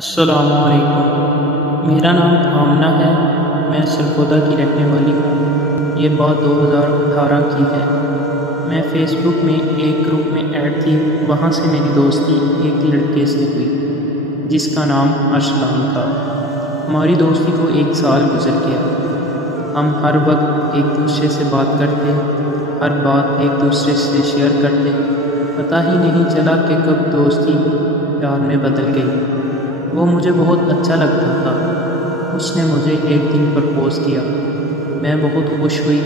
السلام علیکم، میرا نام آمنہ ہے۔ میں سرگودا کی رہنے والی ہوں۔ یہ بات 2018 کی ہے۔ میں فیس بک میں ایک گروپ میں ایڈ تھی، وہاں سے میری دوستی ایک لڑکے سے ہوئی جس کا نام ارسلان تھا۔ ہماری دوستی کو 1 سال گزر گیا۔ ہم ہر وقت ایک دوسرے سے بات کرتے، ہر بات ایک دوسرے سے شیئر کرتے۔ پتہ ہی نہیں چلا کہ کب دوستی پیار میں بدل گئی۔ وہ مجھے بہت اچھا لگتا تھا۔ اس نے مجھے ایک دن پرپوز کیا۔ میں بہت خوش ہوئی۔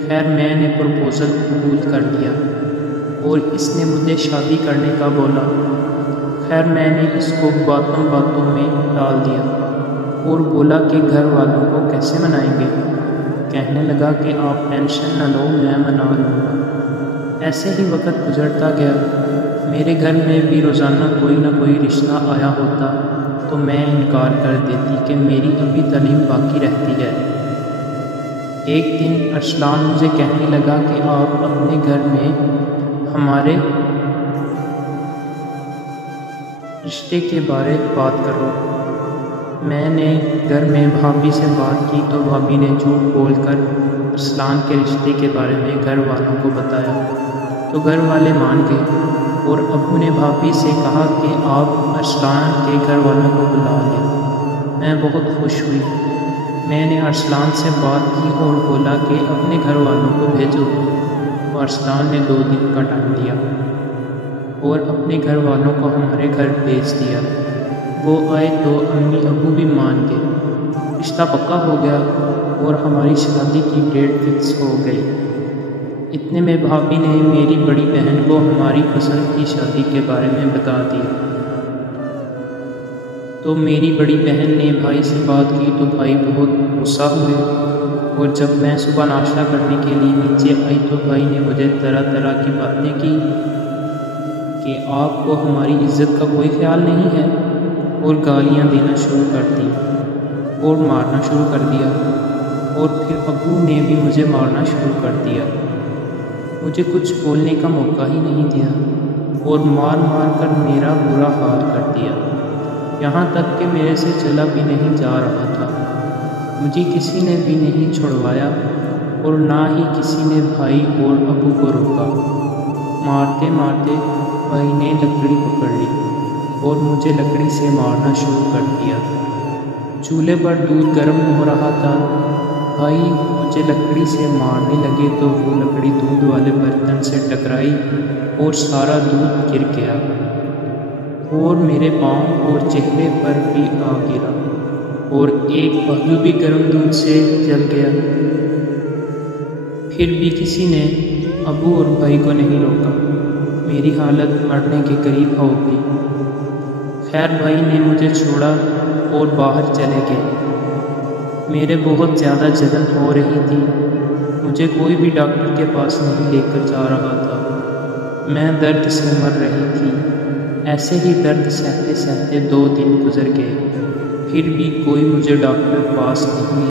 خیر میں نے پرپوزل قبول کر لیا اور اس نے مجھے شادی کرنے کا بولا۔ خیر میں نے اس کو باتوں میں ٹال دیا اور بولا کہ گھر والوں کو کیسے منائیں گے۔ کہنے لگا کہ آپ ٹینشن نہ لو، میں منا لوں گا۔ ایسے ہی وقت گزرتا گیا۔ میرے گھر میں بھی روزانہ کوئی نہ کوئی رشتہ آیا ہوتا تو میں انکار کر دیتی کہ میری ابھی تعلیم باقی رہتی ہے۔ ایک دن ارسلان مجھے کہنے لگا کہ آپ اپنے گھر میں ہمارے رشتے کے بارے بات کرو۔ میں نے گھر میں بھابھی سے بات کی تو بھابھی نے جھوٹ بول کر ارسلان کے رشتے کے بارے میں گھر والوں کو بتایا تو گھر والے مان گئے اور ابو نے بھابھی سے کہا کہ آپ ارسلان کے گھر والوں کو بلا لیں۔ میں بہت خوش ہوئی۔ میں نے ارسلان سے بات کی اور بولا کہ اپنے گھر والوں کو بھیجو۔ ارسلان نے 2 دن کا ٹائم دیا اور اپنے گھر والوں کو ہمارے گھر بھیج دیا۔ وہ آئے تو امی ابو بھی مان گئے۔ رشتہ پکا ہو گیا اور ہماری شادی کی ڈیٹ فکس ہو گئی۔ اتنے میں بھابھی نے میری بڑی بہن کو ہماری پسند کی شادی کے بارے میں بتا دیا تو میری بڑی بہن نے بھائی سے بات کی تو بھائی بہت غصہ ہوئے اور جب میں صبح ناشتہ کرنے کے لیے نیچے آئی تو بھائی نے مجھے طرح کی باتیں کی کہ آپ کو ہماری عزت کا کوئی خیال نہیں ہے اور گالیاں دینا شروع کر دی اور مارنا شروع کر دیا اور پھر ابو نے بھی مجھے مارنا شروع کر دیا۔ مجھے کچھ بولنے کا موقع ہی نہیں دیا اور مار کر میرا برا حال کر دیا، یہاں تک کہ میرے سے چلا بھی نہیں جا رہا تھا۔ مجھے کسی نے بھی نہیں چھڑوایا اور نہ ہی کسی نے بھائی اور ابو کو روکا۔ مارتے بھائی نے لکڑی پکڑ لی اور مجھے لکڑی سے مارنا شروع کر دیا۔ چولہے پر دودھ گرم ہو رہا تھا۔ بھائی مجھے لکڑی سے مارنے لگے تو وہ لکڑی دودھ والے برتن سے ٹکرائی اور سارا دودھ گر گیا اور میرے پاؤں اور چہرے پر بھی آ گرا اور ایک پہلو بھی گرم دودھ سے جل گیا۔ پھر بھی کسی نے ابو اور بھائی کو نہیں روکا۔ میری حالت مرنے کے قریب ہو گئی۔ خیر بھائی نے مجھے چھوڑا اور باہر چلے گئے۔ میرے بہت زیادہ جلن ہو رہی تھی۔ مجھے کوئی بھی ڈاکٹر کے پاس نہیں لے کر جا رہا تھا۔ میں درد سے مر رہی تھی۔ ایسے ہی درد سہتے 2 دن گزر گئے، پھر بھی کوئی مجھے ڈاکٹر پاس نہیں